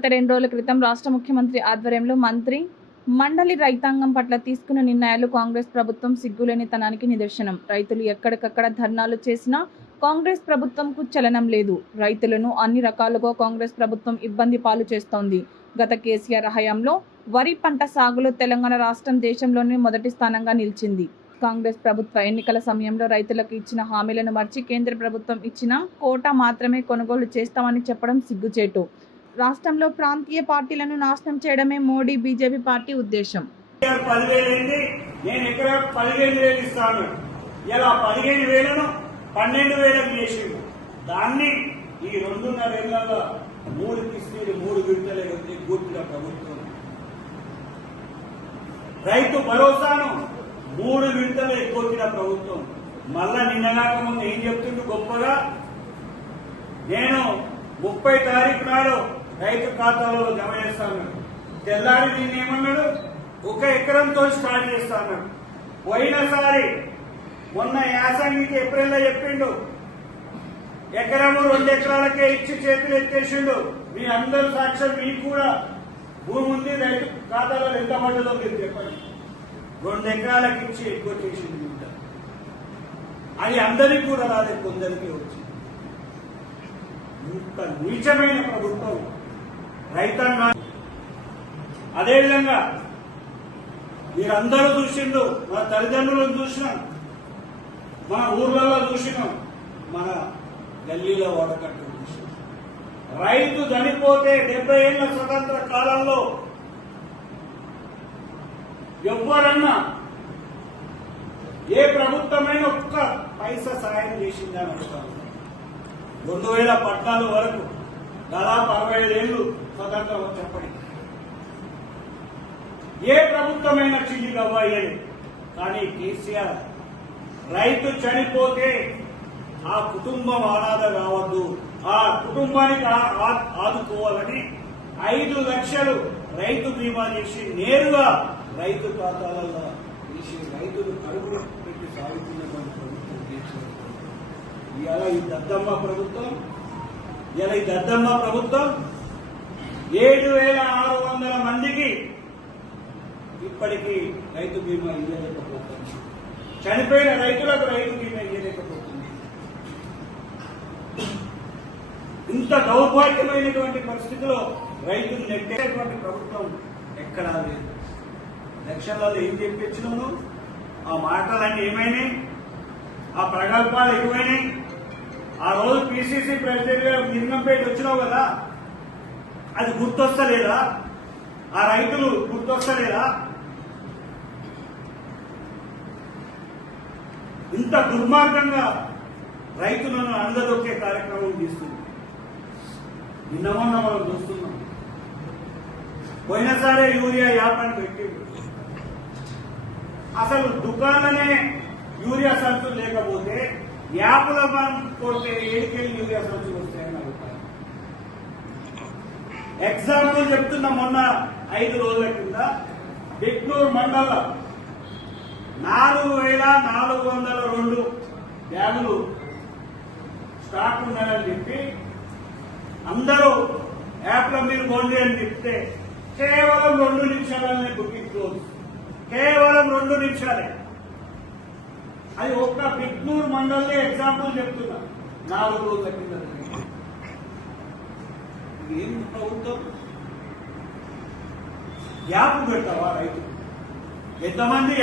గత 2 రోజుల క్రితం రాష్ట్ర ముఖ్యమంత్రి ఆధ్వర్యంలో మంత్రి మండలి రైతాంగం పట్ల తీసుకున్న నిర్ణయాలు కాంగ్రెస్ ప్రభుత్వం సిగ్గులేనితనానికి నిదర్శనం. రైతులు ఎక్కడికక్కడ ధర్నాలు చేసినా కాంగ్రెస్ ప్రభుత్వంకు చలనం లేదు. రైతులను అన్ని రకాలుగా కాంగ్రెస్ ప్రభుత్వం ఇబ్బంది పాలు చేస్తోంది. గత కేసీఆర్ హయాంలో వరి పంట సాగులో తెలంగాణ రాష్ట్రం దేశంలోనే మొదటి స్థానంగా నిలిచింది. కాంగ్రెస్ ప్రభుత్వ ఎన్నికల సమయంలో రైతులకు ఇచ్చిన హామీలను మర్చి కేంద్ర ప్రభుత్వం ఇచ్చిన కోటా మాత్రమే కొనుగోలు చేస్తామని చెప్పడం సిగ్గుచేటు. రాష్ట్రంలో ప్రాంతీయ పార్టీలను నాశనం చేయడమే మోడీ బీజేపీ పార్టీ ఉద్దేశం. 10,000 నేను ఎక్కడ 15,000 ఇస్తాను, ఇలా 15,000ను 12,000 చేసిండు. దాన్ని ఈ 2.5 ఏళ్లలో 3 కిస్తీలు 3 విడతలే కూర్చున్న ప్రభుత్వం. రైతు భరోసాను 3 విడతలు ఎగ్గొట్టిన ప్రభుత్వం. మళ్ళా నిన్నగాక ముందు ఏం చెప్తుండు గొప్పగా, నేను 30 తారీఖు నాడు రైతు ఖాతాలో జమ చేస్తాను. తెల్లారి దీన్ని ఏమన్నాడు, 1 ఎకరంతో స్టార్ట్ చేస్తాను. పోయినసారి మొన్న యాసంగికి ఏప్రిల్లో చెప్పిండు, ఎకరము 2 ఎకరాలకే ఇచ్చి చేతులు ఎత్తేసిండు. మీ అందరూ సాక్ష్యం, మీకు కూడా భూమి ఉంది, రైతు ఖాతాలో ఎంత పడ్డదో మీరు చెప్పండి. 2 ఎకరాలకు ఇచ్చి ఎక్కువ చేసింది. అది అందరికీ కూడా రాలేదు, కొందరికి వచ్చింది. ఇంత నీచమైన ప్రభుత్వం రైతాంగం. అదేవిధంగా మీరందరూ చూసిండు, మన తల్లిదండ్రులను చూసినాం, మన ఊర్లలో చూసినాం, మన గల్లీలో వాడకట్టు చూసినాం. రైతు చనిపోతే 70 ఏళ్ల స్వతంత్ర కాలంలో ఎవరన్నా ఏ ప్రభుత్వమైన ఒక్క పైసా సాయం చేసిందని అడుగుతాను. 2014 వరకు దాదాపు 65 ఏళ్లు స్వతంత్రం చెప్పండి, ఏ ప్రభుత్వమైన చిల్లి గవ్వయ్యేది. కానీ కేసీఆర్ రైతు చనిపోతే ఆ కుటుంబం అనాథ కావద్దు, ఆ కుటుంబానికి ఆదుకోవాలని 5 లక్షలు రైతు బీమా చేసి నేరుగా రైతు ఖాతాలలో వేసి రైతులు కడుపులో పెట్టి సాగుతున్నటువంటి ప్రభుత్వం కేసీఆర్. ఇలా ఈ దద్దమ్మ ప్రభుత్వం 7,600 మందికి ఇప్పటికీ రైతు బీమా ఇవ్వలేకపోతుంది. చనిపోయిన రైతులకు రైతు బీమా ఇవ్వలేకపోతుంది. ఇంత దౌర్భాగ్యమైనటువంటి పరిస్థితిలో రైతులు నెట్టేటువంటి ప్రభుత్వం ఎక్కడా లేదు. ఎలక్షన్లలో ఏం చెప్పించినాను, ఆ మాటలన్నీ ఏమైనాయి, ఆ ప్రగల్భాలు ఎక్కువైనాయి. ఆ రోజు పిసిసి ప్రెసిడెంట్ గా నిన్నపేట వచ్చినావు కదా, అది గుర్తొస్తలేదా? ఆ రైతులు గుర్తొస్తలేదా? ఇంత దుర్మార్గంగా రైతులను అందదొక్కే కార్యక్రమం తీస్తుంది. నిన్న మొన్న మనం చూస్తున్నాం. పోయినసారే యూరియా యాపాన్ని పెట్టిండు. అసలు దుకాణనే యూరియా సంచులు లేకపోతే యాప్ల మనం కొడితే ఏడికెళ్ళి యూరియా సంచులు వస్తాయని అడుగుతారు. ఎగ్జాంపుల్ చెప్తున్నా, మొన్న 5 రోజుల కింద బిక్నూరు మండల 4,402 బ్యాగులు స్టాక్ ఉన్నాయని చెప్పి అందరూ యాప్ల మీరు కొండి అని చెప్తే కేవలం 2 నిమిషాలనే బుకింగ్ క్లోజ్. కేవలం 2 నిమిషాలే. అది ఒక్క బిక్నూరు మండలే ఎగ్జాంపుల్ చెప్తున్నా. 4 రోజుల కింద ఏం ప్రభుత్వం గ్యాప్ పెడతావా రైతు? ఎంతమంది